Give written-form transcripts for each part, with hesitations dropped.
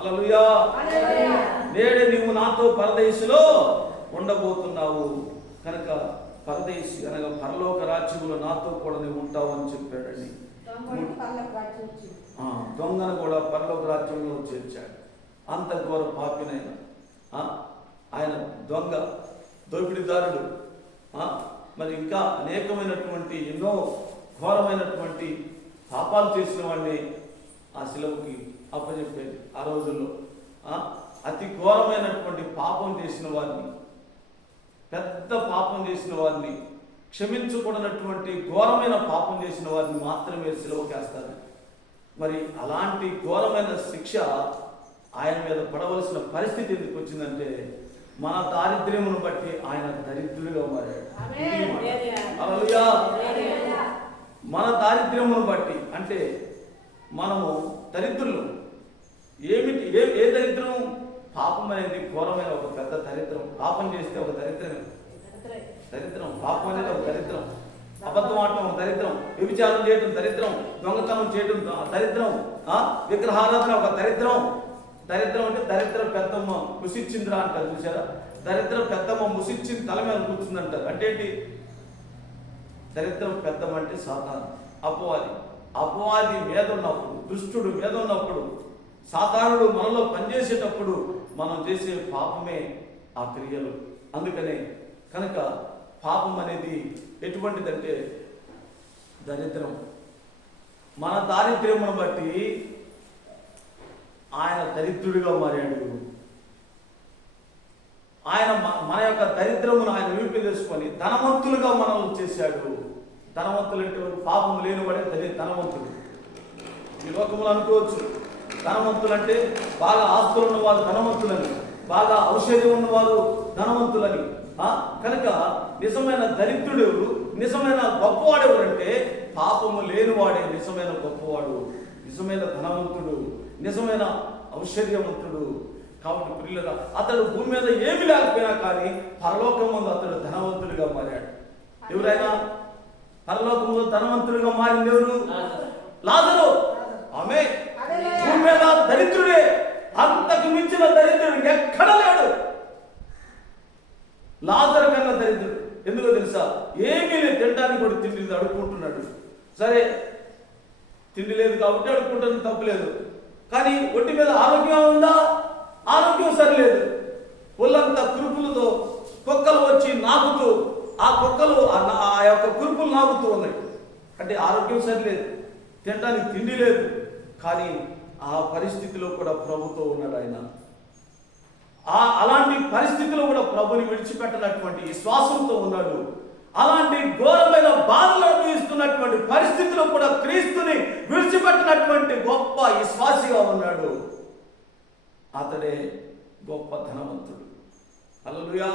హల్లెలూయా. నేడే నీవు నాతో పరదేశులో ఉండబోతున్నావు కనుక పరదేశి అనగా పరలోక రాజ్యంలో నాతో కూడా నీవు ఉంటావు అని చెప్పాడండి. దొంగను కూడా పరలోక రాజ్యంలో చేర్చాడు. అంత ఘోర పాపినైనా ఆయన దొంగ, దోపిడీదారుడు, మరి ఇంకా అనేకమైనటువంటి ఎన్నో ఘోరమైనటువంటి పాపాలు చేసిన వాడిని ఆ శిలువకి అప్పచెప్పేది. ఆ రోజుల్లో అతి ఘోరమైనటువంటి పాపం చేసిన వారిని, పెద్ద పాపం చేసిన వారిని, క్షమించకూడనటువంటి ఘోరమైన పాపం చేసిన వారిని మాత్రమే శిలువకేస్తారు. మరి అలాంటి ఘోరమైన శిక్ష ఆయన మీద పడవలసిన పరిస్థితి ఎందుకు వచ్చిందంటే మన దారిద్ర్యమును బట్టి ఆయన దరిద్రుడిగా మారాడు. హల్లెలూయా. మన దారిద్ర్యమును బట్టి అంటే మనము దరిద్రులు. ఏమిటి? ఏ దరిద్రం? పాపం అనేది ఘోరమైన ఒక పెద్ద దరిద్రం. పాపం చేస్తే ఒక దరిద్రం. పాపం అనేది ఒక దరిద్రం. అబద్ధం ఆడటం ఒక దరిద్రం, వ్యభిచారం చేయడం దరిద్రం, దొంగతనం చేయడం దరిద్రం, విగ్రహారాధన ఒక దరిద్రం. దరిద్రం అంటే దరిద్ర పెద్దమ్మ ముసిచ్చిందిరా అంటారు, చూసారా? దరిద్ర పెద్దమ్మ ముసిచ్చింది తల మీద కూర్చుంది అంటారు. అంటే ఏంటి? దరిద్రం పెద్దమ్మ అంటే సాతాను, అపవాది మీద ఉన్నప్పుడు, దుష్టుడు మీద ఉన్నప్పుడు, సాతానుడు మనలో పనిచేసేటప్పుడు మనం చేసే పాపమే ఆ క్రియలు. అందుకనే కనుక పాపం అనేది ఎటువంటిదంటే దరిద్రం. మన దారిద్ర్యమును బట్టి ఆయన దరిద్రుడిగా మారాడు. ఆయన మన యొక్క దరిద్రమును ఆయన వీపు చేసుకొని ధనవంతులుగా మనల్ని చేశాడు. ధనవంతులు అంటే పాపం లేనివాడే ధనవంతుడు. ఈ లోకములు అనుకోవచ్చు ధనవంతులు అంటే బాగా ఆస్తులు ఉన్నవారు ధనవంతులని, బాగా ఔషధం ఉన్నవారు ధనవంతులని. కనుక నిజమైన దరిద్రుడు, నిజమైన గొప్పవాడు ఎవరంటే పాపము లేనివాడే నిజమైన గొప్పవాడు, నిజమైన ధనవంతుడు, నిజమైన ఔశ్వర్యవంతుడు. కాబట్టి ప్రియులారా, అతడు భూమి మీద ఏమి లేకపోయినా కానీ పరలోకం ముందు అతడు ధనవంతుడిగా మారాడు. ఎవరైనా పరలోకంలో ధనవంతుడిగా మారింది ఎవరు? లాజరు. ఆమె భూమి మీద దరిద్రుడే, అంతకు మించిన దరిద్రుడు ఎక్కడ లేడు. లాజరు కన్నా దరిద్రుడు. ఎందుకో తెలుసా? ఏమీ లేదు, తినడానికి కూడా తిండి అడుక్కుంటున్నాడు. సరే, తిండి లేదు కాబట్టి అడుక్కుంటాను, తప్పులేదు. కానీ ఒంటి మీద ఆరోగ్యం ఉందా? ఆరోగ్యం సరిలేదు. ఒళ్ళంతా కురుపులతో కుక్కలు వచ్చి నాకుతూ, ఆ కుక్కలు ఆ యొక్క కురుపులు నాకుతూ ఉన్నాయి. అంటే ఆరోగ్యం సరిలేదు, తినడానికి తిండి లేదు. కానీ ఆ పరిస్థితిలో కూడా ప్రభుతో ఉన్నాడు ఆయన. అలాంటి పరిస్థితిలో కూడా ప్రభుని విడిచిపెట్టనటువంటి విశ్వాసంతో ఉన్నాడు. అలాంటి ఘోరమైన బాధలు అనుభవిస్తున్నటువంటి పరిస్థితిలో కూడా క్రీస్తుని విడిచిపెట్టినటువంటి గొప్ప విశ్వాసిగా ఉన్నాడు. అతడే గొప్ప ధనవంతుడు. హల్లెలూయా.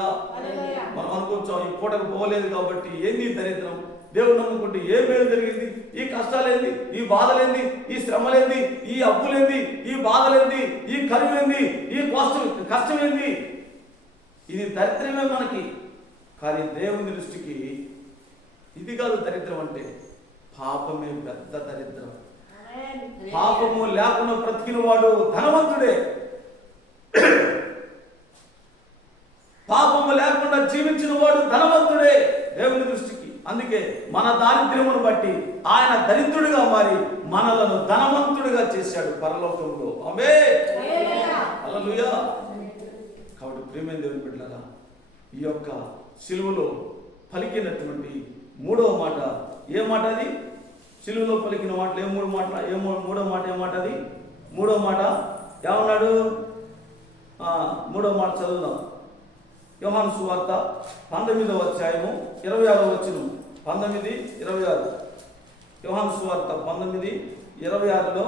మనం అనుకోవచ్చు ఈ పూటకు పోలేదు కాబట్టి ఏంది దరిద్రం, దేవుడు నమ్ముకుంటే ఏ మేలు జరిగింది, ఈ కష్టాలేంది, ఈ బాధలేంది, ఈ శ్రమలేంది, ఈ అప్పులేంది, ఈ బాధలేంది, ఈ కరువేంది, ఈ కష్టమేంది, ఇది దరిద్రమే మనకి. కానీ దేవుని దృష్టికి ఇది కాదు దరిద్రం అంటే, పాపమే పెద్ద దరిద్రం. పాపము లేకుండా బ్రతికిన వాడు ధనవంతుడే. పాపము లేకుండా జీవించిన వాడు ధనవంతుడే దేవుని దృష్టికి. అందుకే మన దారిద్ర్యమును బట్టి ఆయన దరిద్రుడిగా మారి మనలను ధనవంతుడిగా చేశాడు పరలోకంలో. ఆమేన్. హల్లెలూయా. కాబట్టి ప్రియమైన దేవుని బిడ్డలారా, ఈ యొక్క సిలువలో పలికినటువంటి మూడవ మాట ఏ మాట? అది సిలువలో పలికిన మాటలు మూడో మాట ఏ మాట? అది మూడో మాట ఏమన్నాడు? మూడో మాట చదువుదాం. యోహాను సువార్త 19వ అధ్యాయము 26వ వచనం. 19:26. యోహాను సువార్త 19:26లో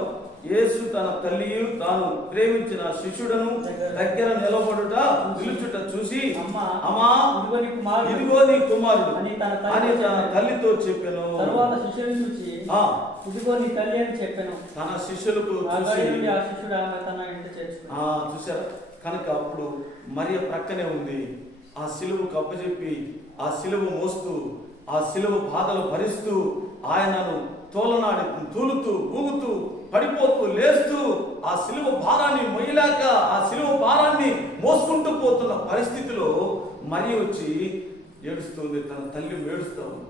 యేసు తన తల్లియు తాను ప్రేమించిన శిష్యుడను దగ్గర నిలుచుట చూసి, అమ్మా ఇదిగో నీ కుమారుడు అని తన తల్లితో చెప్పాను. తరువాత శిష్యుని చూసి ఇదిగో నీ తల్లి అని చెప్పాను. తన శిష్యులకు చూసి చూశారు కనుక అప్పుడు మరియ ప్రక్కనే ఉంది. ఆ సిలువకు అప్పచెప్పి ఆ సిలువ మోస్తూ ఆ సిలువ బాధలు భరిస్తూ ఆయనను తూలుతూ ఊగుతూ పడిపోతూ లేస్తూ ఆ సిలువ భారాన్ని మొయ్యలేక పరిస్థితిలో మరి వచ్చి ఏడుస్తుంది. తన తల్లి ఏడుస్తూ ఉంది.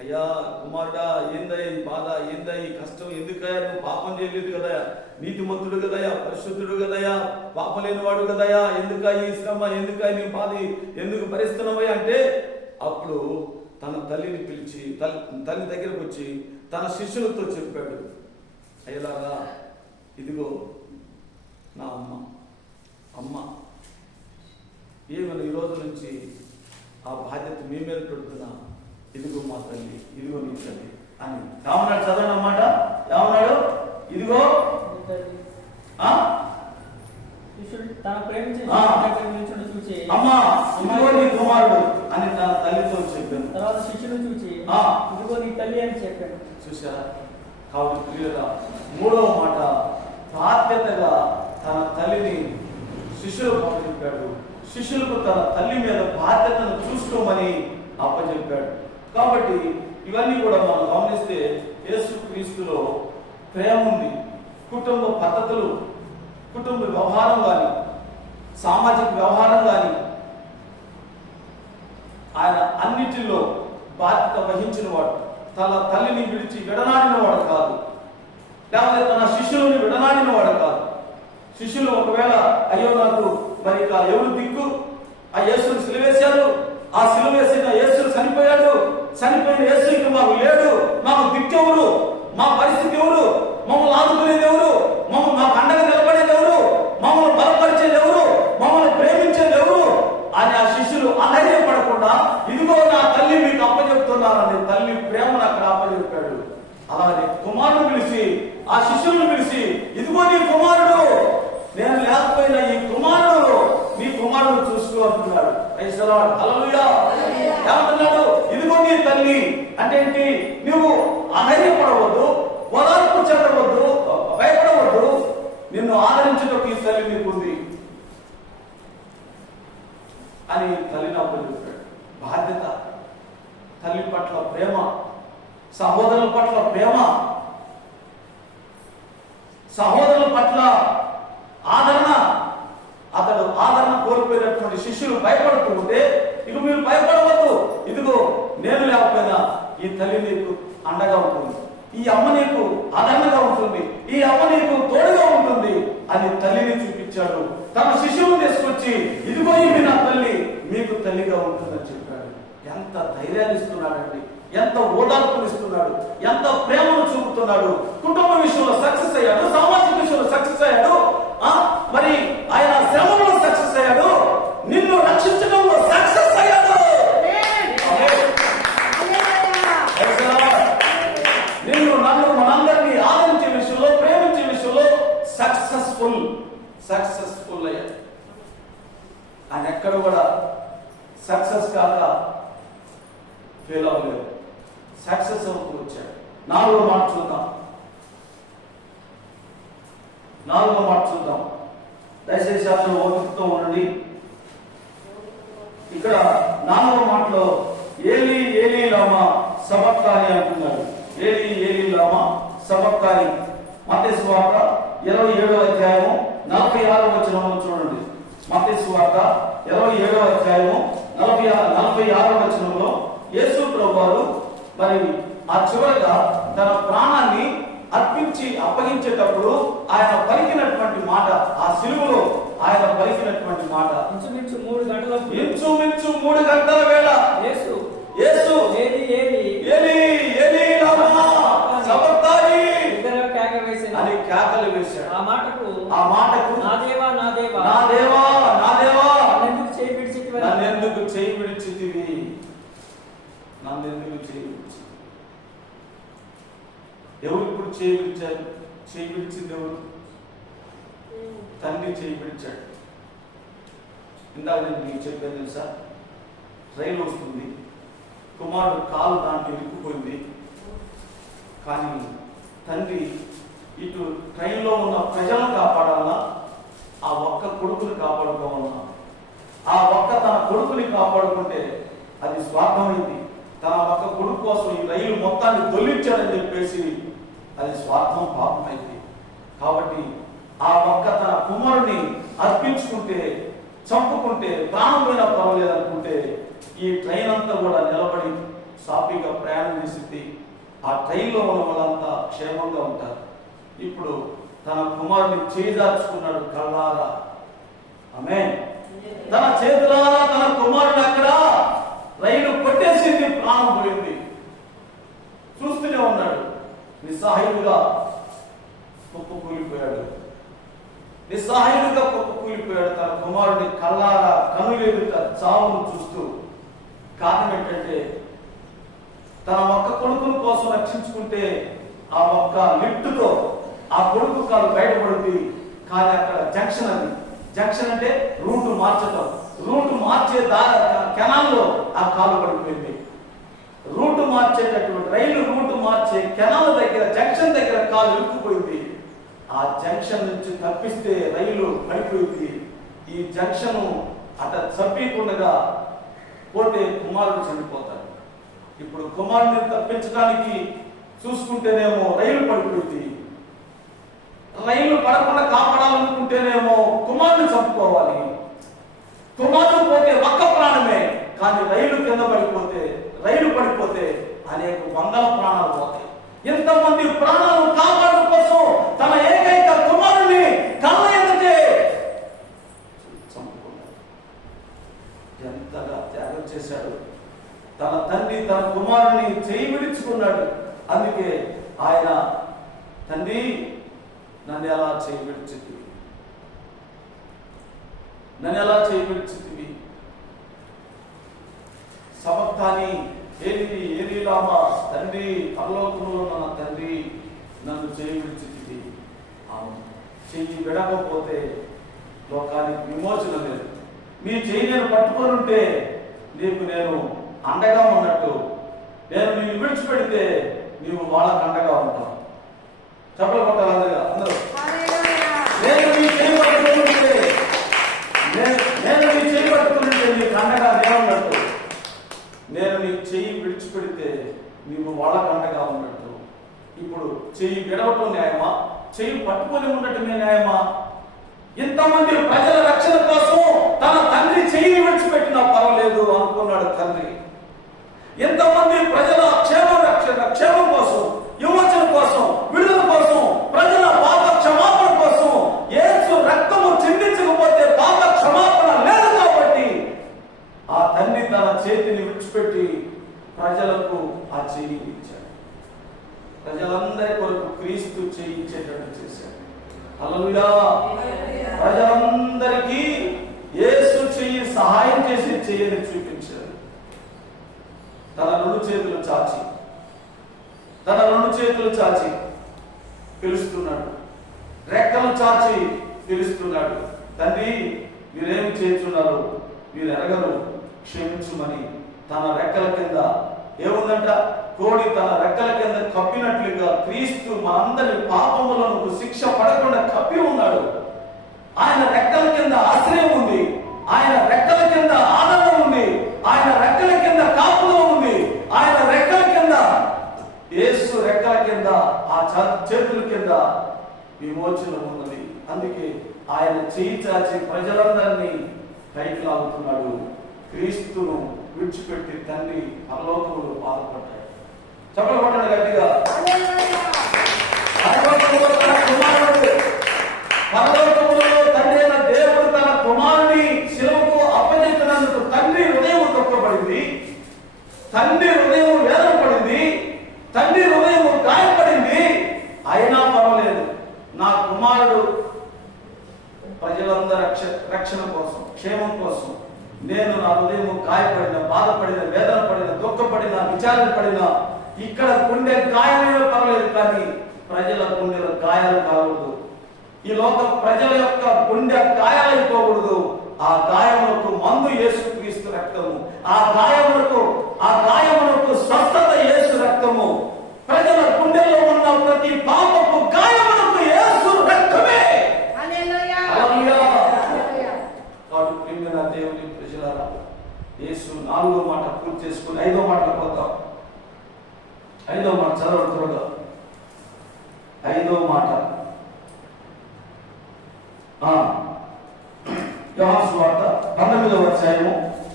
అయ్యా కుమారుడా, ఏందయ్యా ఈ బాధ, ఏందా ఈ కష్టం, ఎందుకయ్యా నువ్వు పాపం చేయలేదు కదయా, నీతిమంతుడు కదయా, పరిశుద్ధుడు కదయా, పాపం లేనివాడు కదయా, ఎందుక ఈ శ్రమ, ఎందుక నీ బాధ, ఎందుకు భరిస్తున్నావయ్యా అంటే, అప్పుడు తన తల్లిని పిలిచి తల్లి దగ్గరకు వచ్చి తన శిష్యులతో చెప్పాడు, అయ్యలారా ఇదిగో నా అమ్మ ఏమైనా ఈ రోజు నుంచి ఆ బాధ్యత మీ మీద పెడుతున్నా, ఇదిగో మా తల్లి, ఇదిగో నీ తల్లి అని ఏమన్నాడు. చదవండి అన్నమాట. ఏమన్నాడు? ఇదిగో తన ప్రేమించే చూసి అమ్మా ఇదిగో నీ కుమారుడు అని తన తల్లితో చెప్పాను. తర్వాత శిష్యుడు చూసి ఇదిగో నీ తల్లి అని చెప్పాను. చూసారా? కాబట్టి ప్రియులారా, మూడవ మాట బాధ్యతగా తన తల్లిని శిష్యులకు అప్పచెప్పాడు. శిష్యులకు తన తల్లి మీద బాధ్యతను చూసుకోమని అప్పచెప్పాడు. కాబట్టి ఇవన్నీ కూడా మనం గమనిస్తే యేసుక్రీస్తులో ప్రేమ ఉంది. కుటుంబ పద్ధతులు, కుటుంబ వ్యవహారం కానీ, సామాజిక వ్యవహారం కానీ, ఆయన అన్నిటిలో బాధ్యత వహించిన వాడు. తన తల్లిని విడిచి విడనాడిన వాడు కాదు, లేకపోతే తన శిష్యులని విడనాడిన వాడు కాదు. శిష్యులు ఒకవేళ అయ్యో నాకు మరి ఇక ఎవరు దిక్కు, ఆ యేసుని సిలువేశారు, ఆ సిలువ వేసిన యేసు చనిపోయాడు, చనిపోయిన యేసు ఇక మాకు లేడు, మాకు దిక్కెవరు, మా పరిస్థితి ఎవరు, మమ్మల్ని ఆదుకునేది ఎవరు, మాకు అండగా నిలబడేది ఎవరు, మమ్మల్ని బలపరిచేది ఎవరు, మమ్మల్ని ప్రేమించేది ఎవరు అని ఆ శిష్యులు అధైర్యపడకుండా ఇదిగో నా తల్లి మీకు అప్పచెప్తున్నానని తల్లి ప్రేమను అక్కడ అప్పచెప్పాడు. అలాగే కుమారుడు పిలిచి, ఆ శిష్యులను పిలిచి, ఇదిగో నీ కుమారుడు, నేను లేకపోయినా ఈ కుమారుడు, నీ కుమారుడు చూసుకో అంటున్నాడు. హల్లెలూయా. ఏమంటున్నాడు? ఇదిగో నీ తల్లి అంటే ఏంటి? నువ్వు అధైర్యపడవద్దు, ఓదార్పు చెందవద్దు, భయపడవద్దు, నిన్ను ఆదరించడానికి ఈ తల్లి నీకుంది అని తల్లిని అప్పచెప్పాడు. బాధ్యత, తల్లి పట్ల ప్రేమ, సహోదరుల పట్ల ప్రేమ, సహోదరుల పట్ల ఆదరణ. అతడు ఆదరణ కోల్పోయినటువంటి శిష్యులు భయపడుతూ ఉంటే, ఇక మీరు భయపడవద్దు, ఇదిగో నేను లేకపోయినా ఈ తల్లి నీకు అండగా ఉంటుంది, ఈ అమ్మ నీకు ఆదరణగా ఉంటుంది, ఈ అమ్మ నీకు తోడుగా ఉంటుంది అని తల్లిని చూపించాడు. తన శిష్యులను తీసుకొచ్చి ఇదిగో ఇది నా తల్లి, మీకు తల్లిగా ఉంటుందని చెప్పాడు. ఎంత ధైర్యాన్ని ఇస్తున్నాడండి, ఎంత ఓదార్పును ఇస్తున్నాడు, ఎంత ప్రేమను చూపుతున్నాడు. కుటుంబ విషయంలో సక్సెస్ అయ్యాడు, సామాజిక విషయంలో సక్సెస్ అయ్యాడు, మరి ఆయన శ్రమంలో సక్సెస్ అయ్యాడు, నిన్ను రక్షించడంలో సక్సెస్ అయ్యాడు. నిన్ను నన్ను మనందరినీ ఆదరించే విషయంలో, ప్రేమించే విషయంలో సక్సెస్ఫుల్ అయ్యాడు. ఆయన ఎక్కడ కూడా సక్సెస్ కాక ఫెయిల్ అవ్వలేదు, సక్సెస్ అవుతూ వచ్చాడు. నాలుగో మాట చూద్దాం. దయచేసి అసలు ఓపికతో ఉండండి. ఇక్కడ నాలుగో మాటలో ఏలీ ఏలీ లామా సబక్తాని అంటున్నాడు. ఏలీ ఏలీ లామా సబక్తాని. మత్తయి సువార్త 27వ అధ్యాయము 46వ వచనంలో చూడండి. మత్తయి సువార్త 27వ అధ్యాయము 46వ వచనంలో యేసు ప్రభువారు మరి ఆ చివరగా తన ప్రాణాన్ని అప్పగించేటప్పుడు ఆయన పలికినటువంటి మాట, ఆ సిలువలో ఆయన పలికినటువంటి మాట, ఇంచుమించు 3 గంటల వేళ యేసు ఏలీ ఏలీ లామా సబక్తాని అని కేకలు వేశాడు. ఆ మాటకు నా దేవా నన్ను ఎందుకు చేయి విడిచితివి, ఎవరు ఇప్పుడు చేయి విడిచారు? చేయి విడిచింది ఎవరు? తండ్రి చేయి విడిచాడు. ఇందాక నేను మీకు చెప్పాను తెలుసా, రైలు వస్తుంది, కుమారుడు కాలు దాంట్లో ఇరుక్కుపోయింది, కానీ తండ్రి ఇటు ట్రైన్లో ఉన్న ప్రజలను కాపాడాలన్నా, ఆ ఒక్క కొడుకుని కాపాడుకోవాలన్నా, ఆ ఒక్క తన కొడుకుని కాపాడుకుంటే అది స్వార్థమైంది. తన ఒక్క కొడుకు కోసం ఈ రైలు మొత్తాన్ని దొల్లించాడని చెప్పేసి అది స్వార్థం, పాపమైంది. కాబట్టి ఆ ఒక్క తన కుమారుని అర్పించుకుంటే చంపుకుంటే ప్రాణం పోయినా పర్వాలేదు అనుకుంటే ఈ ట్రైన్ అంతా కూడా నిలబడి సాఫీగా ప్రయాణం చేసింది. ఆ ట్రైన్లో ఉన్న వాళ్ళంతా క్షేమంగా ఉంటారు. ఇప్పుడు తన కుమారుని చేదార్చుకున్నాడు కళ్ళారా. ఆమేన్. తన చేతులారా తన కుమారుడు అక్కడ రైలు కొట్టేసింది, ప్రాణం పోయింది. చూస్తూనే ఉన్నాడు, నిస్సహాయుడుగా కుప్పకూలిపోయాడు. నిస్సహాయుడుగా కుప్పకూలిపోయాడు. తన కుమారుడి కళ్ళారా కనులెదుట చావును చూస్తూ. కారణం ఏంటంటే తన ఒక్క కొడుకుని కోసం రక్షించుకుంటే ఆ ఒక్క లిఫ్ట్తో ఆ కొడుకు కాలు బయటపడింది. కానీ అక్కడ జంక్షన్ అది. జంక్షన్ అంటే రూట్ మార్చడం. రూట్ మార్చే కెనాల్లో ఆ కాలు పడిపోయింది. రూట్ మార్చేటటువంటి రైలు రూట్ మార్చే కెనాల్ దగ్గర జంక్షన్ దగ్గర కాలు ఇరుక్కుపోయింది. ఆ జంక్షన్ నుంచి తప్పిస్తే రైలు పడిపోయింది. ఈ జంక్షన్ అట చప్పకుండా పోతే కుమారుడు చనిపోతాడు. ఇప్పుడు కుమారుడిని తప్పించడానికి చూసుకుంటేనేమో రైలు పడిపోయింది. రైలు పడకుండా కాపాడాలనుకుంటేనేమో కుమారుని చంపుకోవాలి. కుమారుడు పోతే ఒక్క ప్రాణమే, కానీ రైలు కింద పడిపోతే అనేక వందల ప్రాణాలు పోతాయి. ఎంతమంది ప్రాణాలు కాపాడడం కోసం తన ఏకైక కుమారుని కళ్ళ ఎదుటే చంపుకున్నాడు. ఎంతగా త్యాగం చేశాడు. తన తండ్రి తన కుమారుని చేయి విడుచుకున్నాడు. అందుకే ఆయన, తండ్రి నన్ను ఎలా చేయి విడిచితివి, నన్ను ఎలా చేయి విడిచితివి, సమర్థాన్ని ఏది లామా, తండ్రి పరలోకములో ఉన్న తండ్రి నన్ను చేయి విడిచితివి. చెయ్యి విడకపోతే లోకానికి విమోచన లేదు. నీ చెయ్యి నేను పట్టుకొని ఉంటే నీకు నేను అండగా ఉన్నట్టు. నేను నిన్ను విడిచిపెడితే నీవు వాళ్ళకు అండగా ఉంటావు. చెప్పలు కొట్టాలి అందరూ. నేను నీ చేయి పట్టుకుంటే నీకు అండగా నేనున్నట్టు. నేను నీ చెయ్యి విడిచిపెడితే నీవు వాళ్ళకు అండగా ఉన్నట్టు. ఇప్పుడు చెయ్యి విడవటం న్యాయమా, చెయ్యి పట్టుకొని ఉండటమే న్యాయమా? ఇంతమంది ప్రజల రక్షణ కోసం తన తండ్రి చెయ్యి విడిచిపెట్టినా పర్వాలేదు అనుకున్నాడు తండ్రి. ఎంతమంది ప్రజల క్షేమం కోసం, విమోచన కోసం, విడుదల కోసం, ప్రజల పాప క్షమాపణ కోసం యేసు రక్తము చిందించకపోతే పాప క్షమాపణ లేదు. కాబట్టి ఆ తండ్రి తన చేతిని విడిచిపెట్టి ప్రజలకు ఆ చెయ్యి ఇచ్చాడు. ప్రజలందరి కొరకు క్రీస్తు చెయ్యి ఇచ్చేటట్టు చేశాడు. హల్లెలూయా. ప్రజలందరికీ యేసు చెయ్యి సహాయం చేసి చెయ్యని చూపించాడు. తన రెండు చేతులు చాచి పిలుస్తున్నాడు. రెక్కలు చాచి పిలుస్తున్నాడు. తండ్రి మీరేమి చేస్తున్నారు, మీరు ఎరగరు, క్షమించుమని. తన రెక్కల కింద ఏముందంట? కోడి తన రెక్కల కింద కప్పినట్లుగా క్రీస్తు మనందరి పాపములకు శిక్ష పడకుండా కప్పి ఉన్నాడు. ఆయన రెక్కల కింద ఆశ్రయం ఉంది. ఆయన రెక్కల కింద ఆనందం ఉంది. ఆయన రెక్కల కింద కాపుదం ఉంది. ఆయన రెక్కల కింద, యేసు రెక్కల కింద, ఆ చేతుల కింద విమోచన ఉన్నది. అందుకే ఆయన చేయి చాచి ప్రజలందరినీ పైకి లాగుతున్నాడు. క్రీస్తును విడిచిపెట్టి తండ్రి పరలోకములో బాధపడ్డాడు. చెప్పలు కొట్టండి గట్టిగా. పరలోకములో తండ్రి అయిన దేవుడు తన కుమారుని శిలువకు అప్పగించినందుకు తండ్రి హృదయం తొక్కబడింది. తండ్రి హృదయం వేదన పడింది. తండ్రి హృదయం గాయపడింది. అయినా పర్వాలేదు, నా కుమారుడు ప్రజలందరి రక్షణ కోసం, క్షేమం కోసం నేను నా హృదయం గాయపడిన, బాధపడిన, వేదన పడిన, దుఃఖపడిన, విచారణ పడిన, ఇక్కడ గుండె గాయమే పర్వాలేదు, కానీ ప్రజల గుండెల గాయాలు కాకూడదు. ఈ లోక ప్రజల యొక్క గుండె గాయాలైపోకూడదు. ఆ గాయములకు మందు యేసుక్రీస్తు రక్తము. ఆ గాయములకు స్వస్థత యేసు రక్తము. ప్రజల గుండెలో ఉన్న ప్రతి పాపపు గాయములకు యేసు రక్తమే. కాబట్టి ప్రియమైన దేవుని ప్రజలారా, యేసు 4వ మాట పూర్తి చేసుకుని 5వ మాటకు పోతాం. 5వ మాట చదవండి త్వరగా. 5వ మాట యోహాను సువార్త అధ్యాయము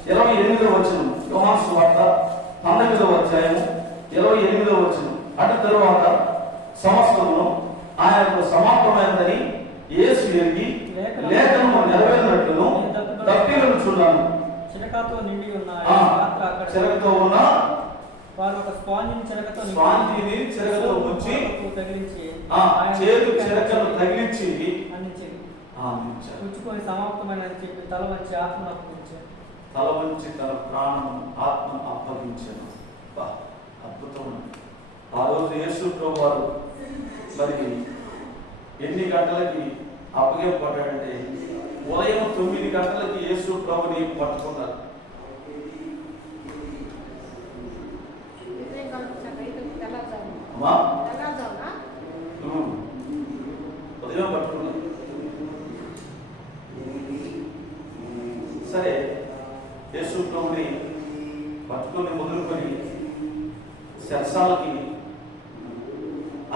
28వ వచనం. యోహాను సువార్త 19వ అధ్యాయము 28వ వచనం. అటు తరువాత సమస్తమును ఆయనకు సమాప్తమైనదని యేసు ఎరిగి లేఖనము నెరవేరినట్లును తప్పిలుచున్నాను. చిలకతో నిండి ఉన్న చిలకతో ఉన్న వారు ఒక స్పాంజిని చిలకతో ముంచి తగిలించి చేతు చిలకను తగిలించి పుచ్చుకొని సమాప్తమైనని చెప్పి తల వంచి ఆత్మను అప్పగించారు. తల వంచి తన ప్రాణం ఆత్మను అప్పగించాను. అద్భుతం. ఆ రోజు యేసు ప్రభు వారు మరి ఎన్ని గంటలకి అప్పగింపబడ్డాడంటే ఉదయం 9 గంటలకి యేసు ప్రభుని పట్టుకున్నారు. ఉదయం పట్టుకున్నారు. సరే, యేసు ప్రభుని పట్టుకొని మొదలుకొని శరసాలకి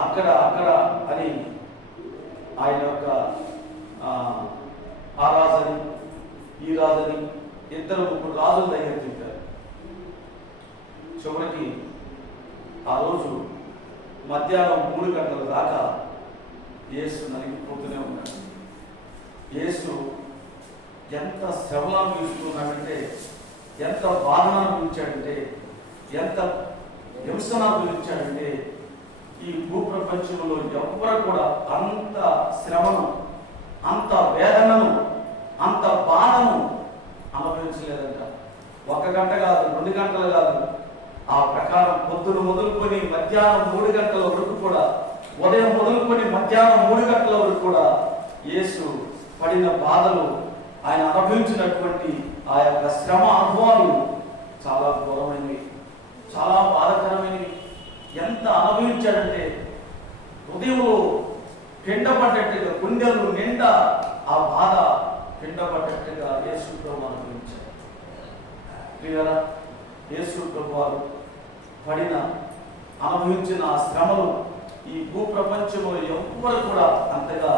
అక్కడ అని ఆయన యొక్క ఆ రాజని ఈ రాజని 2-3 రాజుల దగ్గర తింటారు. చివరికి ఆ రోజు మధ్యాహ్నం 3 గంటల దాకా యేసు నలిగిపోతూనే ఉన్నాడు. యేసు ఎంత శ్రమను అనుభవిస్తున్నాడంటే, ఎంత బాధను అనుభవించాడంటే, ఎంత హింసను అనుభవించాడంటే, ఈ భూప్రపంచంలో ఎవ్వరు కూడా అంత శ్రమను, అంత వేదనను, అంత బాధను అనుభవించలేదంట. 1 గంట కాదు, 2 గంటలు కాదు, ఆ ప్రకారం పొద్దున మొదలుకొని మధ్యాహ్నం 3 గంటల వరకు కూడా, ఉదయం మొదలుకొని మధ్యాహ్నం 3 గంటల వరకు కూడా యేసు పడిన బాధలు, ఆయన అనుభవించినటువంటి ఆ యొక్క శ్రమ అనుభవాలు చాలా ఘోరమైనవి, చాలా బాధకరమైనవి. ఎంత అనుభవించాడంటే హృదయంలో పిండపడ్డట్టుగా, గుండెలు నిండా ఆ బాధ పిండపడ్డట్టుగా యేసు ప్రభు అనుభవించాడు. ప్రియులారా, యేసు ప్రభు వారు అనుభవించిన ఆ శ్రమలు ఈ భూప్రపంచంలో ఎవ్వరు కూడా అంతగా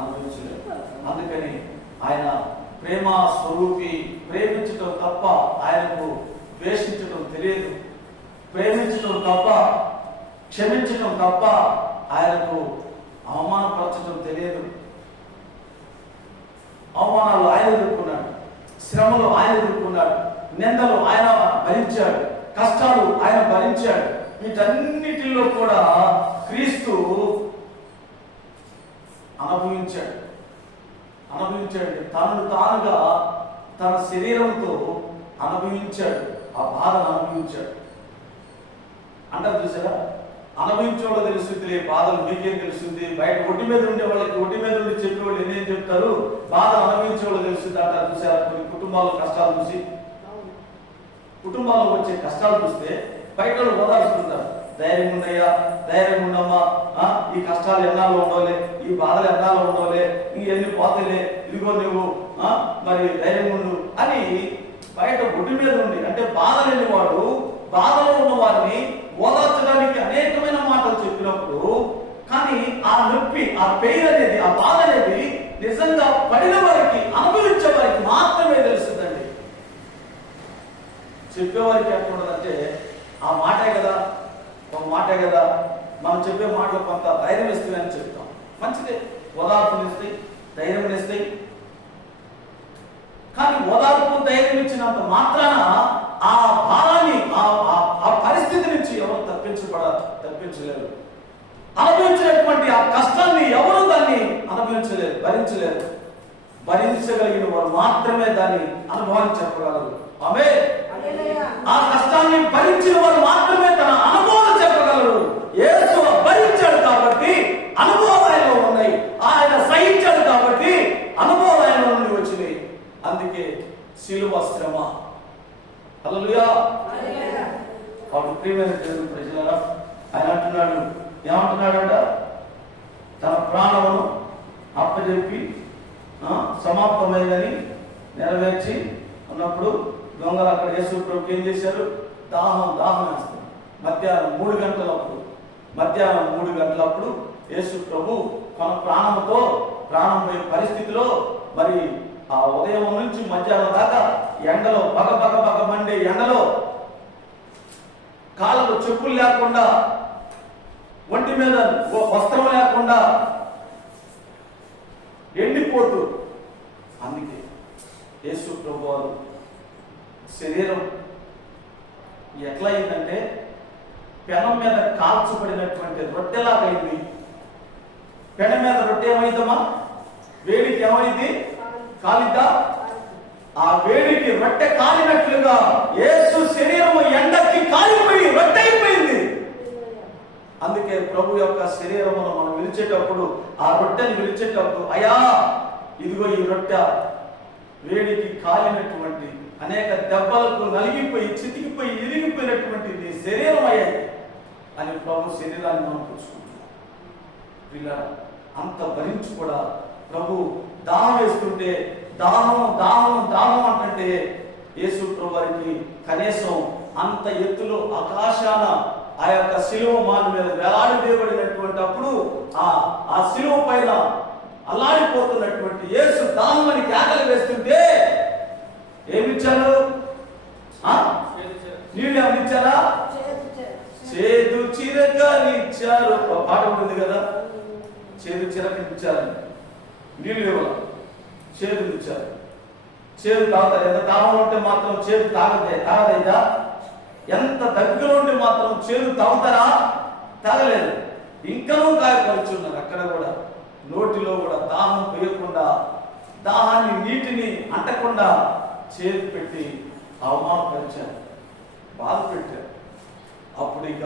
అనుభవించలేదు. అందుకని ఆయన ప్రేమ స్వరూపి, ప్రేమించడం తప్ప ఆయనకు ద్వేషించడం తెలియదు, ప్రేమించడం తప్ప క్షమించడం తప్ప ఆయనకు అవమానపరచడం తెలియదు. అవమానాలు ఆయన ఎదుర్కొన్నాడు, శ్రమలు ఆయన ఎదుర్కొన్నాడు, నిందలు ఆయన భరించాడు, కష్టాలు ఆయన భరించాడు. వీటన్నిటిలో కూడా క్రీస్తు అనుభవించాడు. తనను తానుగా తన శరీరంతో అనుభవించాడు, ఆ బాధను అనుభవించాడు. అంటారు చూసారా, అనుభవించే వాళ్ళు తెలుస్తుంది బాధలు, మీకేం తెలుస్తుంది? బయట ఒడ్డు మీద ఉండే వాళ్ళకి, ఒడ్డు మీద ఉండి చెప్పేవాళ్ళు ఎన్నేం చెప్తారు, బాధ అనుభవించే వాళ్ళు తెలుస్తుంది అంటారు చూసారా. కొన్ని కుటుంబాల్లో కష్టాలు చూసి, కుటుంబాల్లో వచ్చే కష్టాలు చూస్తే బయట వాళ్ళు ఓదార్చుకుంటారు. ధైర్యం ఉండయ్యా, ధైర్యం ఉండమ్మా, ఈ కష్టాలు ఎన్నాళ్ళు ఉండవులే, ఈ బాధలు ఎన్నాళ్ళు ఉండవులే, ఇవన్నీ పోతలే, ఇదిగో నువ్వు మరి ధైర్యం ఉండు అని బయట ఒడ్డు మీద ఉండి, అంటే బాధ లేని వాడు బాధలో ఉన్న వారిని ఓదార్చడానికి అనేకమైన మాటలు చెప్పినప్పుడు, కానీ ఆ నొప్పి, ఆ పెయిన్ అనేది, ఆ బాధ అనేది నిజంగా పడిన వారికి, అనుభవించే వారికి మాత్రమే తెలుస్తుందండి. చెప్పేవారికి ఎట్లుండదంటే, ఆ మాటే కదా, ఒక మాటే కదా, మనం చెప్పే మాటలు కొంత ధైర్యం ఇస్తాయని చెప్తాం. మంచిదే, ఓదార్పునిస్తాయి, ధైర్యం ఇస్తాయి. కానీ ఓదార్పు ధైర్యం ఇచ్చినంత మాత్రాన ఆ భారాన్ని, ఆ పరిస్థితి నుంచి ఎవరు తప్పించలేరు. అనుభవించినటువంటి ఆ కష్టాన్ని ఎవరు దాన్ని అనుభవించలేరు, భరించలేరు. భరించగలిగిన వారు మాత్రమే దాన్ని అనుభవాన్ని చెప్పగలరు. ఆమేన్. ఆ కష్టాన్ని భరించిన వారు మాత్రమే తన అనుభవాలు చెప్పగలరు. యేసు భరించాడు కాబట్టి అనుభవాలు ఆయనలో ఉన్నాయి, ఆయన సహించాడు కాబట్టి అనుభవాలు ఆయన నుండి వచ్చినాయి. అందుకే శిలువ శ్రమ. హల్లెలూయా. కాబట్టి ప్రియమైన దేవుని ప్రజలారా, ఆయన అంటున్నాడు, ఏమంటున్నాడంట, తన ప్రాణమును అప్పచెప్పి సమాప్తమైందని నెరవేర్చి ఉన్నప్పుడు దొంగలు అక్కడ యేసు ప్రభుకి ఏం చేశారు? దాహం వేస్తారు. మధ్యాహ్నం 3 గంటలప్పుడు యేసు ప్రభు తన ప్రాణం పోయే పరిస్థితిలో మరి ఆ ఉదయం నుంచి మధ్యాహ్నం దాకా ఎండలో బగ మండే ఎండలో కాళ్ళకు చెప్పులు లేకుండా, ఒంటి మీద వస్త్రం లేకుండా ఎండిపోతూ, అందుకే యేసు ప్రభువారు శరీరం ఎట్లా అయిందంటే పెనం మీద కాల్చబడినటువంటి రొట్టెలాగైంది. పెనం మీద రొట్టె ఏమైందమ్మా? వేడికి ఏమైంది? కాలిద్దా? ఆ వేడికి రొట్టె కాలినట్లుగా యేసు శరీరం ఎండకి కాలిపోయి రొట్టె అయిపోయింది. అందుకే ప్రభు యొక్క శరీరమును మనం విరిచేటప్పుడు, ఆ రొట్టెని విరిచేటప్పుడు, అయ్యా ఇదిగో ఈ రొట్టె వేడికి కాలినటువంటి, అనేక దెబ్బలకు నలిగిపోయి చితికిపోయి ఇరిగిపోయినటువంటి నీ శరీరం అయ్యాయి అని ప్రభు శరీరాన్ని మనం పుచ్చుకుంటున్నాం. పిల్లల అంత భరించి కూడా ప్రభు దాహం వేస్తుంటే దాహం దాహం దాహం అంటే యేసు ప్రభు వారికి కనీసం అంత ఎత్తులో ఆకాశాన ఆ యొక్క శిలువ మాను మీద వేలాడవేయబడినటువంటి అప్పుడు ఆ శిలువ పైన అల్లాడిపోతున్నటువంటి యేసు దాహం అని కేకలు వేస్తుంటే ఏమిచ్చారు? నీళ్ళు ఏమనిచ్చారా? చేదు చిరకనిచ్చారు. పాట ఉంటుంది కదా, చేదు చిరకనిచ్చారు. నీళ్ళు ఇవ్వాలి, చేదు ఇచ్చారు. చేదు తాగుతారు. ఎంత దాహం ఉంటే మాత్రం చేదు తాగదైదా? ఎంత దగ్గర ఉంటే మాత్రం చేదు తాగుతారా? తాగలేదు. ఇంకనూ గాయపరుచున్నారు. అక్కడ కూడా నోటిలో కూడా దాహం పోయకుండా, దాహాన్ని నీటిని అంటకుండా చేతి పెట్టి అవమానపరిచారు, బాధ పెట్టారు. అప్పుడు ఇక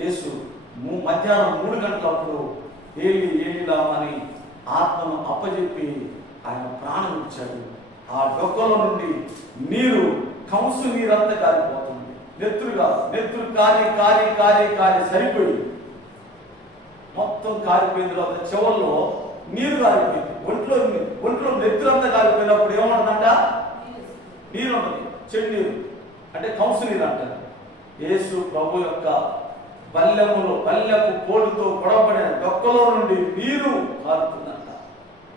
యేసు మధ్యాహ్నం 3 గంటలప్పుడు ఏలిలామని ఆత్మను అప్పజెప్పి ఆయన ప్రాణం ఇచ్చాడు. ఆ డొక్కలో నుండి నీరు, కంసు నీరంతా కారిపోతుంది. నెత్తురు కారి కారి కారి కారి సరిపోయి మొత్తం కారిపోయిన తర్వాత చివరిలో నీరు కారిపోయింది. ఒంట్లో నెత్తురంతా కారిపోయినప్పుడు ఏమంటుందంట? నీరు ఉంటుంది, చెడు నీరు అంటే కంసు నీరు అంటారు. యేసు ప్రభు యొక్క పల్లెకు పోటుతో పొడవబడిన డొక్కలో నుండి నీరు కారుతుందంట.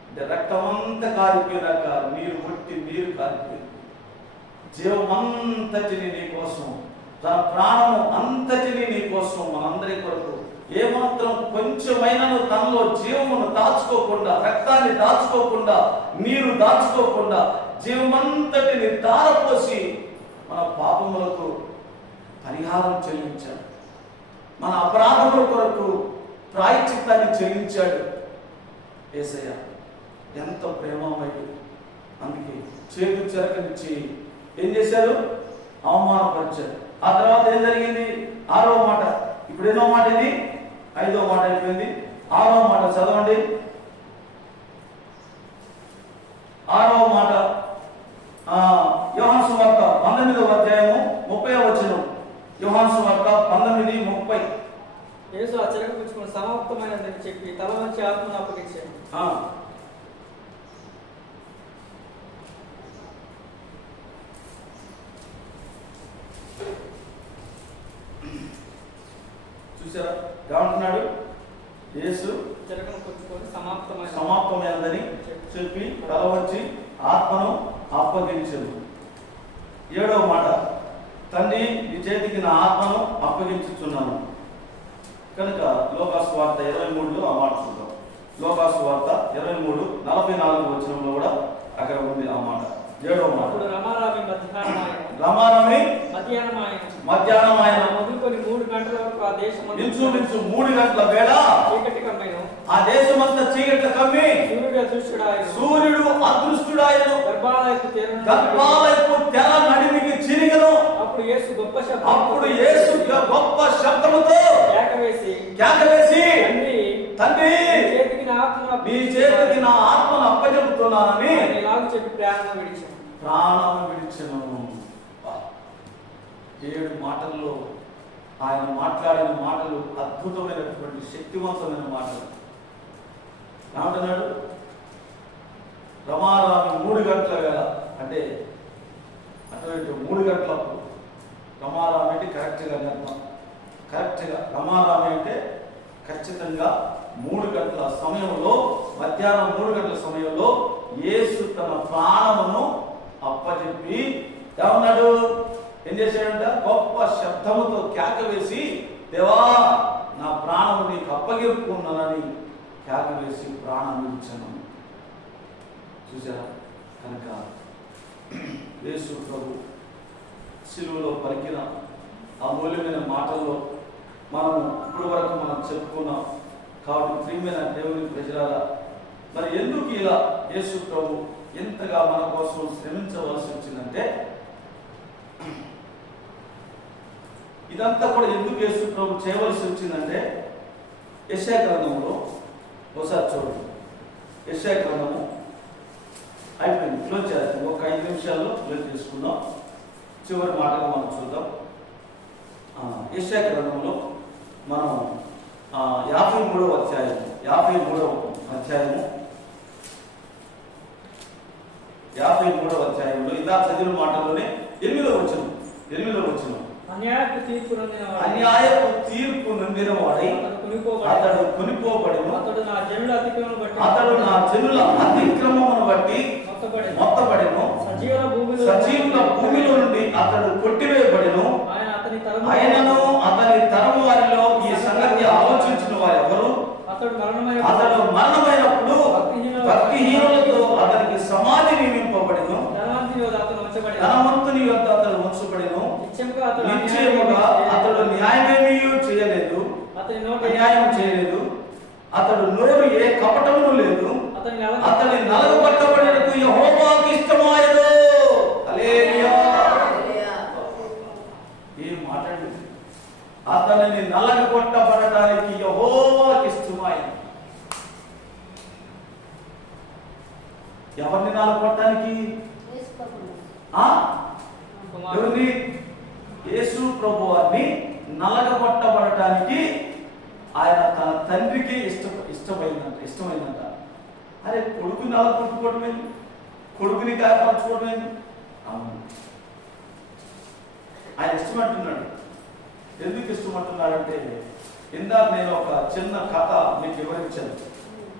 అంటే రక్తమంతా కారిపోయినాక నీరు కొట్టి నీరు కారిపోయింది. జీవమంతటిని నీ కోసం, తన ప్రాణము అంతటిని నీ కోసం, మనందరి కొరకు ఏమాత్రం కొంచెమైనను తనలో జీవమును దాచుకోకుండా, రక్తాన్ని దాచుకోకుండా, నీరు దాచుకోకుండా జీవమంతటిని ధారపోసి మన పాపములకు పరిహారం చెల్లించాడు. మన అపరాధముల కొరకు ప్రాయశ్చిత్తాన్ని చెల్లించాడు యేసయ్య. ఎంత ప్రేమమయుడు. అందుకే చేదు చెరకనిచ్చి ఏం చేశారు? అవమానపరిచారు. ఆ తర్వాత ఏం జరిగింది? 6వ మాట. ఇప్పుడు ఎన్నో మాట ఇది? 5వ మాట అయిపోయింది. 6వ మాట చదవండి. 6వ మాట యోహాను సువార్త 19వ అధ్యాయము 30వ వచనం. యోహాను సువార్త 19:30. యేసు ఆ చిరక పుచ్చుకుని సమాప్తమైనదని చెప్పి తల వంచి ఆత్మను అప్పగించాడు. చూసారా ఏమంటున్నాడు? యేసు చిరకను పుచ్చుకొని సమాప్తమైనదని చెప్పి తల వంచి ఆత్మను అప్పగించను. 7వ మాట, తండ్రి నీ చేతికి నా ఆత్మను అప్పగించుచున్నాను. కనుక లోకాసు వార్త 23లో ఆ మాట చూద్దాం. లోకాసు వార్త 23:44 వచనంలో కూడా అక్కడ ఉంది ఆ మాట. 7వ మాట. రమారమి మధ్యాహ్నం ఆయన మొదలుకొని 3 గంటల వరకు ఆ దేశం ఇంచుమించు 3 గంటల వేళ చీకటి కమ్మెను. ఆ దేశమంతా చీకటి కమ్మి సూర్యుడు అదృష్టుడాయను. గర్భాలయపు తెర నడిమికి చిరిగను. అప్పుడు యేసు గొప్ప శబ్దముతో కేకవేసి తండ్రి నీ చేతికి నా ఆత్మను అప్పచెబుతున్నానని చెప్పి ప్రాణం విడిచెను. 7 మాటల్లో ఆయన మాట్లాడిన మాటలు అద్భుతమైనటువంటి శక్తివంతమైన మాటలు. ఏమంటున్నాడు? రమారామి 3 గంటల వేళ అంటే అటువంటి 3 గంటలప్పుడు. రమారామి అంటే కరెక్ట్గా రమారామి అంటే ఖచ్చితంగా 3 గంటల సమయంలో, మధ్యాహ్నం 3 గంటల సమయంలో యేసు తన ప్రాణమును అప్పచెప్పి ఏమన్నాడు? ఏం చేశాడంట? గొప్ప శబ్దముతో కేక వేసి, దేవా నా ప్రాణము నీకు అప్పగిప్పుకున్నానని కేక వేసి ప్రాణాన్ని ఇచ్చాను. చూసారా? కనుక యేసు ప్రభు శిలువలో పలికిన అమూల్యమైన మాటల్లో మనం ఇప్పుడు వరకు మనం చెప్పుకున్నాం. కాబట్టి ప్రియమైన దేవుని ప్రజలారా, మరి ఎందుకు ఇలా యేసు ప్రభు ఎంతగా మన కోసం శ్రమించవలసి వచ్చిందంటే, ఇదంతా కూడా ఎందుకు యేసు ప్రభు చేయవలసి వచ్చిందంటే, యెషయా గ్రంథంలో ఒకసారి చూడండి. యెషయా గ్రంథము అయిపోయింది, క్లోజ్ చేస్తాం. ఒక 5 నిమిషాల్లో క్లోజ్ చేసుకుందాం. చివరి మాటగా మనం చూద్దాం. యెషయా గ్రంథంలో మనం 53వ అధ్యాయము 53వ అధ్యాయంలో ఇలా చదివిన మాటల్లోనే 8వ వచనం అన్యాయపు తీర్పు నొందిన వాడై అతడు కొనిపోబడెను. అతడు నా జనుల అతిక్రమమును బట్టి మొత్తబడెను. సజీవుల భూమిలో నుండి అతడు కొట్టివేయబడెను. ఆయనను అతని తరము వారిలో ఈ సంగతి ఆలోచించిన వారు ఎవరు? అతడు మరణమైనప్పుడు భక్తిహీనులతో అతనికి సమాధి నియమింపబడెను. ధనవంతుని యొద్ద అతడు ఉంచబడెను. నిశ్చయముగా అతడు న్యాయమేమీ చేయలేదు, అన్యాయం చేయలేదు. అతడు నోరు ఏ కపటమును లేదు. అతని నలగబట్టబడేందుకు యెహోవాకు ఇష్టమాయెను. హల్లెలూయా. ఏం మాట్లాడింది? అతనిని నలగబట్టబడడానికి యెహోవాకు ఇష్టమాయెను. ఎవరిని నలగొట్టడానికి? ఎవరిని? యేసు ప్రభు వారిని నలగబట్టబడటానికి ఆయన తన తండ్రికి ఇష్టమైందంట. అరే, కొడుకు నలగొట్టుకోవడమేంది? కొడుకుని గాయపరచుకోవడమేంది? అవును, ఆయన ఇష్టమంటున్నాడు. ఎందుకు ఇష్టమంటున్నాడంటే, ఇందాక నేను ఒక చిన్న కథ మీకు వివరించాను.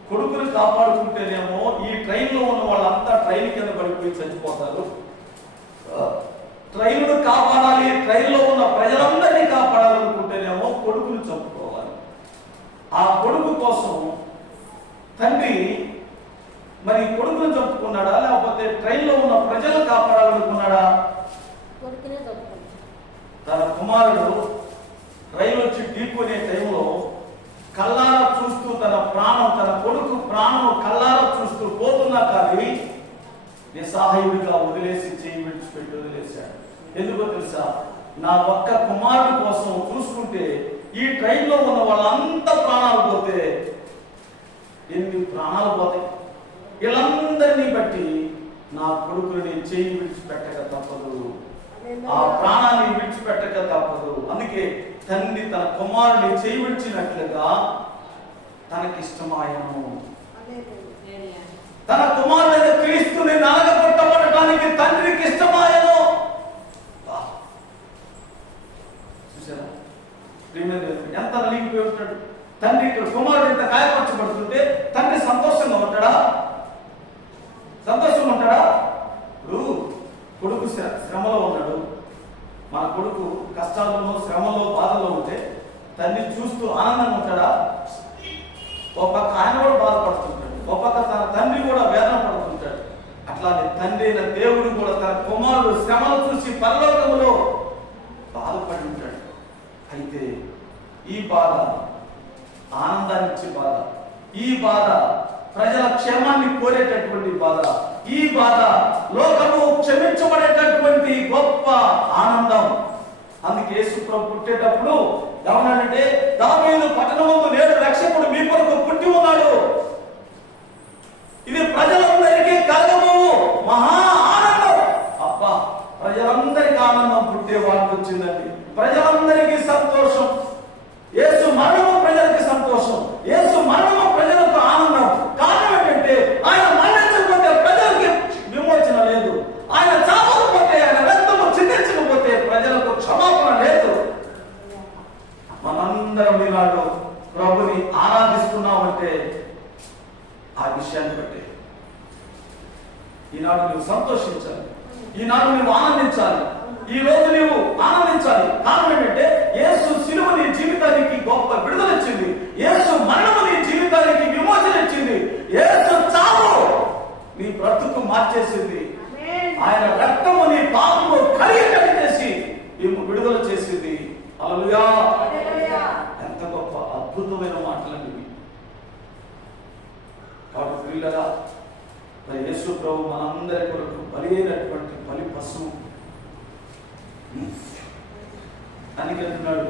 కొడుకుని కాపాడుకుంటేనేమో ఈ ట్రైన్లో ఉన్న వాళ్ళంతా ట్రైన్ కింద పడిపోయి చచ్చిపోతారు. ట్రైన్ను కాపాడాలి, ట్రైన్లో ఉన్న ప్రజలందరినీ కాపాడాలనుకుంటేనేమో కొడుకుని చంపుకోవాలి. ఆ కొడుకు కోసం తండ్రి మరి కొడుకును చంపుకున్నాడా, లేకపోతే ట్రైన్లో ఉన్న ప్రజలు కాపాడాలనుకున్నాడా? తన కుమారుడు రైలు వచ్చి ఢీకొనే టైంలో కల్లారా చూస్తూ తన కొడుకు ప్రాణం కల్లారా చూస్తూ పోతున్నా కానీ నిస్సహాయుడిగా వదిలేసి చేయి విడిచిపెట్టి వదిలేశాడు. ఎందుకో తెలుసా? నా ఒక్క కుమారుడు కోసం చూసుకుంటే ఈ ట్రైన్లో ఉన్న వాళ్ళంతా ప్రాణాలు పోతే ఎన్ని ప్రాణాలు పోతాయి? వీళ్ళందరినీ బట్టి నా కొడుకుని చేయి విడిచిపెట్టక తప్పదు, ఆ ప్రాణాన్ని విడిచిపెట్టక తప్పదు. అందుకే తండ్రి తన కుమారుని చేయి విడిచినట్లుగా తనకిష్టమాయను. తన కుమారుడైన క్రీస్తుని నలగగొట్టబడటానికి తండ్రికి ఇష్టమాయను. చూసారా? ఎంత నలిగిపోయి ఉంటాడు తండ్రి. ఇక్కడ కుమారుడు ఇంత గాయపరచబడుతుంటే తండ్రి సంతోషంగా ఉంటాడా? ఇప్పుడు కొడుకు శ్రమలో ఉన్నాడు. మన కొడుకు కష్టాలలో, శ్రమలో, బాధలో ఉంటే తండ్రి చూస్తూ ఆనందంగా ఉంటాడా? ఒక పక్క ఆయన కూడా బాధపడుతుంటాడు, ఒక పక్క తన తండ్రి కూడా వేదన పడుతుంటాడు. అట్లానే తండ్రి అయిన దేవుడు కూడా తన కుమారుడు శ్రమను చూసి పరలోకములో బాధపడి ఉంటాడు. అయితే ఈ బాధ ఆనందాన్ని ఇచ్చే బాధ, ఈ బాధ ప్రజల క్షేమాన్ని కోరేటటువంటి బాధ, ఈ బాధ లోకము క్షమించబడేటటువంటి గొప్ప ఆనందం. అందుకే యేసు ప్రభు పుట్టేటప్పుడు ఏమన్నాడంటే, దావీదు పట్టణమందు నేడు రక్షకుడు మీ కొరకు పుట్టి ఉన్నాడు, ఇది ప్రజలందరికీ కలగము మహా ఆనందం. అబ్బా, ప్రజలందరికీ ఆనందం పుట్టే వారికి వచ్చిందండి. ప్రజలందరికీ సంతోషం. యేసు మరణము ప్రజలకి సంతోషం, యేసు మరణము ప్రజలకు ఆనందం. కారణం ఏంటంటే ఆయన మరణించకపోతే ప్రజలకి విమోచన లేదు, ఆయన చావకపోతే, ఆయన రక్తము చిందించకపోతే ప్రజలకు క్షమాపణ లేదు. మనందరం ఈనాడు ప్రభుని ఆరాధిస్తున్నామంటే ఆ విషయాన్ని బట్టి ఈనాడు నువ్వు సంతోషించాలి, ఈనాడు నువ్వు ఆనందించాలి, ఈ రోజు నీవు ఆనందించాలి. కారణం ఏంటంటే యేసు సిలువ నీ జీవితానికి గొప్ప విడుదల ఇచ్చింది, యేసు మరణము నీ జీవితానికి విమోచన ఇచ్చింది, యేసు చావు నీ బ్రతుకు మార్చేసింది, ఆయన రక్తము నీ పాపము కడిగి చేసి విడుదల చేసింది. హల్లెలూయా! ఎంత గొప్ప అద్భుతమైన మాటలండి ఇవి. కాబట్టి ప్రియులారా, మరి యేసు ప్రభు మనందరి కొరకు బలి అయినటువంటి బలి పశువు అని చెప్తున్నాడు.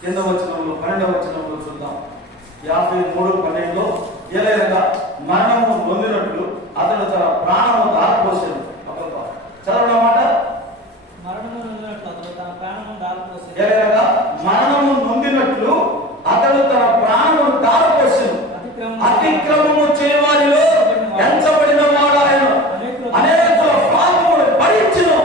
కింద వచనంలో 12వ వచనంలో చూద్దాం. 53:12 ఏలైనగా మరణము నొందినట్లు అతడు తన ప్రాణము దారిపోసాడు. చదవడం మాట, మరణము నొందినట్లు అతడు తన ప్రాణము దారిపోసాడు. ఏలైనగా మరణము నొందినట్లు అతడు తన ప్రాణమును దారిపోసాడు. అతిక్రమము చేయవారిలో ఎంచబడిన వాడు ఆయన, అనేక పాపములు భరించును,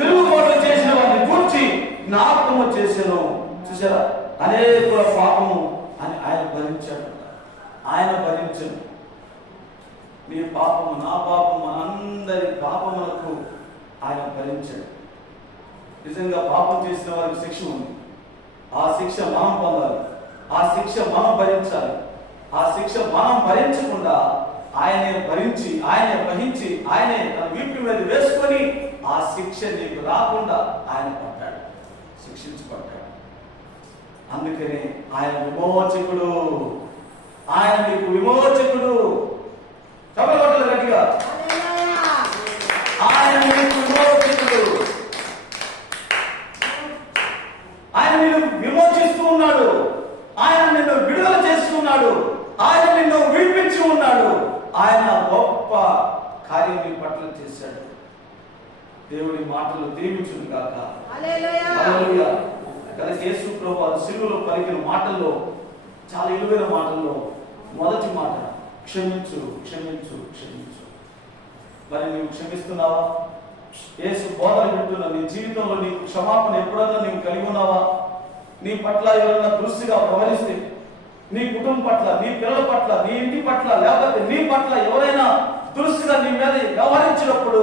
తిరుగుబాటు చేసిన వారిని గూర్చి జ్ఞాపకము చేసెను. చూసారా, అనేక పాపము అని ఆయన భరించాడు. ఆయన భరించను. మీ పాపము, నా పాపము, మనందరి పాపములకు ఆయన భరించాడు. నిజంగా పాపం చేసిన వారికి శిక్ష ఉంది. ఆ శిక్ష మనం పొందాలి, ఆ శిక్ష మనం భరించాలి. ఆ శిక్ష మనం భరించకుండా ఆయనే భరించి, ఆయనే వహించి, ఆయనే తన వీపు మీద వేసుకొని ఆ శిక్ష నీకు రాకుండా ఆయన పడ్డాడు, శిక్షించబడ్డాడు. అందుకని ఆయన విమోచకుడు, ఆయన నీకు విమోచకుడు. చెప్పబడ్డది గట్టిగా, ఆయన నీకు విమోచకుడు. ఆయన నిన్ను విమోచిస్తూ ఉన్నాడు, ఆయన నిన్ను విడుదల చేస్తున్నాడు, ఆయన నిన్ను విడిపించి ఉన్నాడు. ఆయన గొప్ప కార్యం నీ పట్ల చేశాడు. దేవుడి మాటలు దీవించును గాక. హల్లెలూయా. కనుక యేసు ప్రభువు సిలువలో పలికిన మాటల్లో, చాలా విలువైన మాటల్లో మొదటి మాట క్షమించు, క్షమించు, క్షమించు. మరి నువ్వు క్షమిస్తున్నావా? యేసు బోధన వింటున్నా నీ జీవితంలో నీకు క్షమాపణ ఎప్పుడన్నా నీవు కలిగి ఉన్నావా? నీ పట్ల ఎవరైనా దృష్టిగా వ్యవహరిస్తే, నీ కుటుంబం పట్ల, నీ పిల్లల పట్ల, నీ ఇంటి పట్ల, లేకపోతే నీ పట్ల ఎవరైనా దృష్టిగా నీ మీద వ్యవహరించినప్పుడు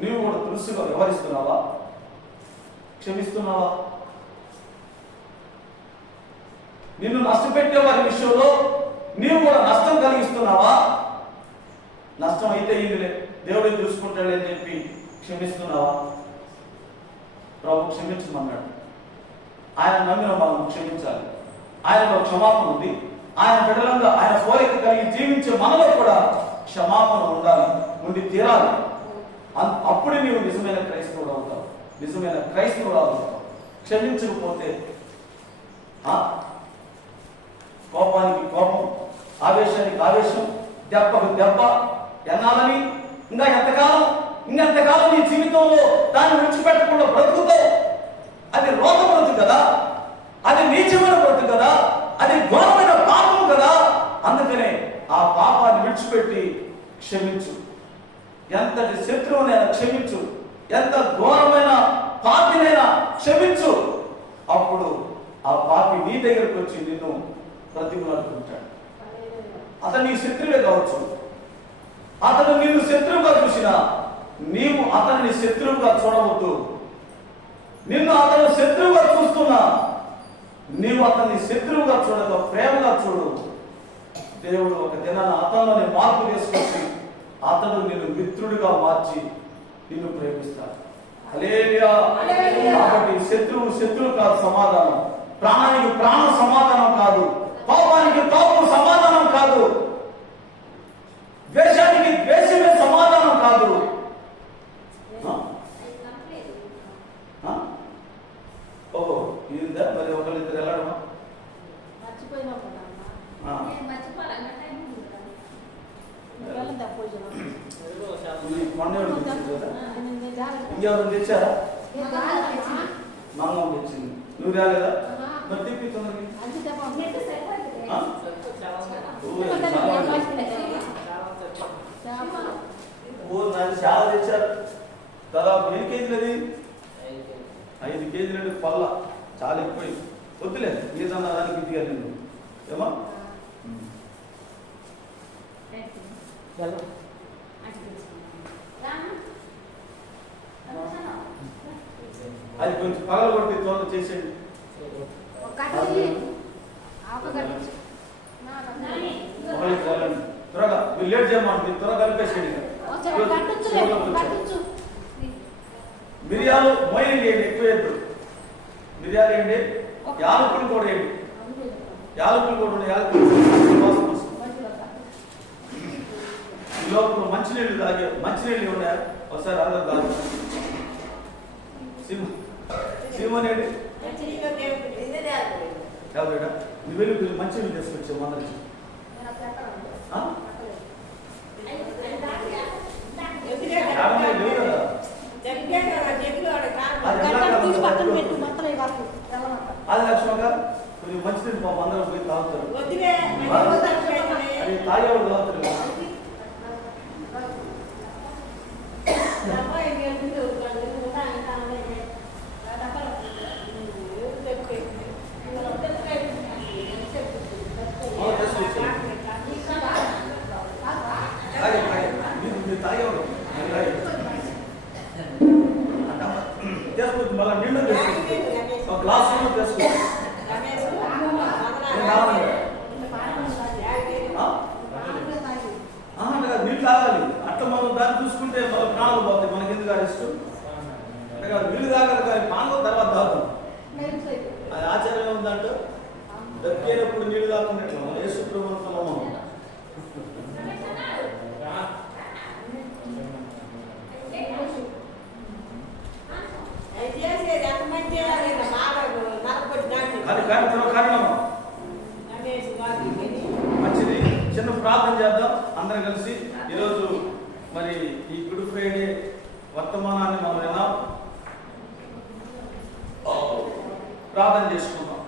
నీవు కూడా దృష్టిగా వ్యవహరిస్తున్నావా? క్షమిస్తున్నావా? నిన్ను నష్టపెట్టే వారి విషయంలో నీవు కూడా నష్టం కలిగిస్తున్నావా? నష్టం అయితే ఇందులే, దేవుడే చూసుకుంటాడని చెప్పి క్షమిస్తున్నావా? ప్రభు క్షమించమన్నాడు. ఆయన నమ్మిన మనం క్షమించాలి. ఆయనలో క్షమాపణ ఉంది. ఆయన బిడ్డలంగా ఆయన కోరిక కలిగి జీవించే మనలో కూడా క్షమాపణ ఉండాలి, ఉండి తీరాలి. అప్పుడే నీవు నిజమైన క్రైస్తవుడు అవుతావు, నిజమైన క్రైస్తవుడు అవుతావు. క్షమించకపోతే కోపానికి కోపం, ఆవేశానికి ఆవేశం, దెబ్బకు దెబ్బ ఎన్నాలని, ఇంకెంతకాలం నీ జీవితంలో దాన్ని విడిచిపెట్టకుండా బ్రతుకుతావు. అది రోగ బ్రతుకు కదా, అది నీచమైన బ్రతుకు కదా, అది ఘోరమైన పాపం కదా. అందుకనే ఆ పాపాన్ని విడిచిపెట్టి క్షమించు. ఎంతటి శత్రువునైనా క్షమించు, ఎంత ఘోరమైన పాపినైనా క్షమించు. అప్పుడు ఆ పాపి నీ దగ్గరకు వచ్చి నిన్ను ప్రతిమలాడుకుంటాడు. అతను నీ శత్రువే కావచ్చు, అతను నిన్ను శత్రువుగా చూసినా నీవు అతన్ని శత్రువుగా చూడవద్దు. నిన్ను అతను శత్రువుగా చూస్తున్నా నీవు అతన్ని శత్రువుగా చూడక ప్రేమగా చూడు. దేవుడు ఒక దినాన అతనిలోనే మార్పు తీసుకొచ్చి అతడు నిన్ను మిత్రుడిగా మార్చి నిన్ను ప్రేమిస్తాడు. హల్లెలూయా. కాబట్టి శత్రువు కాదు సమాధానం, ప్రాణానికి ప్రాణం సమాధానం కాదు, పాపానికి పాపం సమాధానం కాదు, ద్వేషానికి ద్వేషమే సమాధానం కాదు. ఓహో, ఇదా మరి ఒకళ్ళిద్దరు వెళ్ళడమా? ఇంకెవరు తెచ్చారా? మా అమ్మ తెచ్చింది, నువ్వు రాలేదా? మరి తిప్పి తొందరగా. నాకు చాలా తెచ్చారు. దాదాపు 8 కేజీలు, అది 5 కేజీలు పల్ల, చాలా ఎక్కువ. వద్దులే, ఏదన్నా దానికి ఇదిగా నేను ఏమా అది కొంచెం పగలగొట్టి త్వరగా చేసేయండి. ఒకరికి వాళ్ళని త్వరగా మీరు లేట్ చేయమంటే మీరు త్వరగా కలిపేసేయండి. మిరియాలు మోయండి, ఎక్కువ వేయద్దు. మిరియాలు వేయండి, యాలకులు కూడా వేయండి. యాలకులు కూడా ఉన్నాయి, యాలకులు వాసన వస్తుంది. ఈ లోపల మంచినీళ్ళు తాగే మంచినీళ్ళు ఉన్నాయా? ఒకసారి అందరూ తాగు. సినిమానేంటి బేటా నువ్వు వెళ్ళి మంచినీళ్ళు తీసుకొచ్చావు అందరికి. అది లక్ష్మగా కొంచెం మంచినీళ్ళు పాపం అందరూ పోయి తాగుతారు. అది తాగేవాడు తాగుతారు. తాగేవాడు తీసుకొచ్చి మళ్ళీ నీళ్ళు తీసుకొచ్చి ఒక గ్లాస్ తీసుకొచ్చి నీళ్ళు తాగాలి. అట్లా మనం దాన్ని చూసుకుంటే మన ప్రాణాలు పోతాయి. మనకి ఎందుకు అరెస్ట్ నీళ్ళు తాగాలి, కానీ పాలు తర్వాత తాగుతాం. అది ఆచారం ఉందంటే దక్కేటప్పుడు నీళ్ళు తాగుతున్నట్లు యేసు ప్రభువును మంచిది. చిన్న ప్రార్థన చేద్దాం అందరం కలిసి. ఈరోజు మరి ఈ గుడ్ ఫ్రైడే వర్తమానాన్ని మనం ఎలా ప్రార్థన చేసుకుందాం.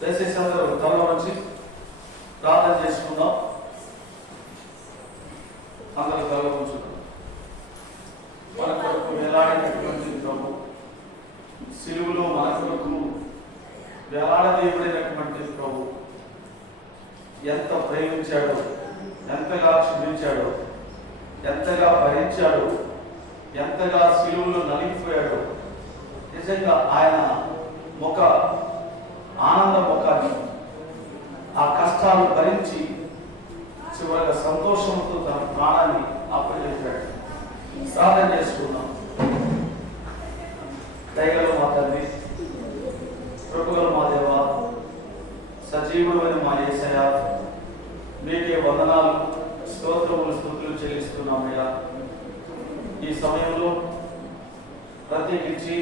దయచేసి అందరూ తలలో వచ్చి ప్రార్థన చేసుకుందాం. అందరూ తలలో ఉంచుదాం. మన కొరకు వేలాడినటువంటి ప్రభు సిలువలో మన కొరకు వేలాడదీయబడినటువంటి ప్రభు ఎంత ప్రేమించాడో, ఎంతగా క్షమించాడో, ఎంతగా భరించాడో, ఎంతగా సిలువలో నలిగిపోయాడో. నిజంగా ఆయన ముఖ ఆనంద ముఖాన్ని ఆ కష్టాలు భరించి చివరిగా సంతోషంతో తన ప్రాణాన్ని అప్పగించాడు. ప్రార్థన చేసుకుందాం. దయగల మా తండ్రి, కృపగల మా దేవ, సజీవుడైన మా యేసయ్య, మీకే వందనాలు, స్తోత్రములు, స్తుతులు చెల్లిస్తున్నామయ్యా. ఈ సమయంలో ప్రత్యేకించి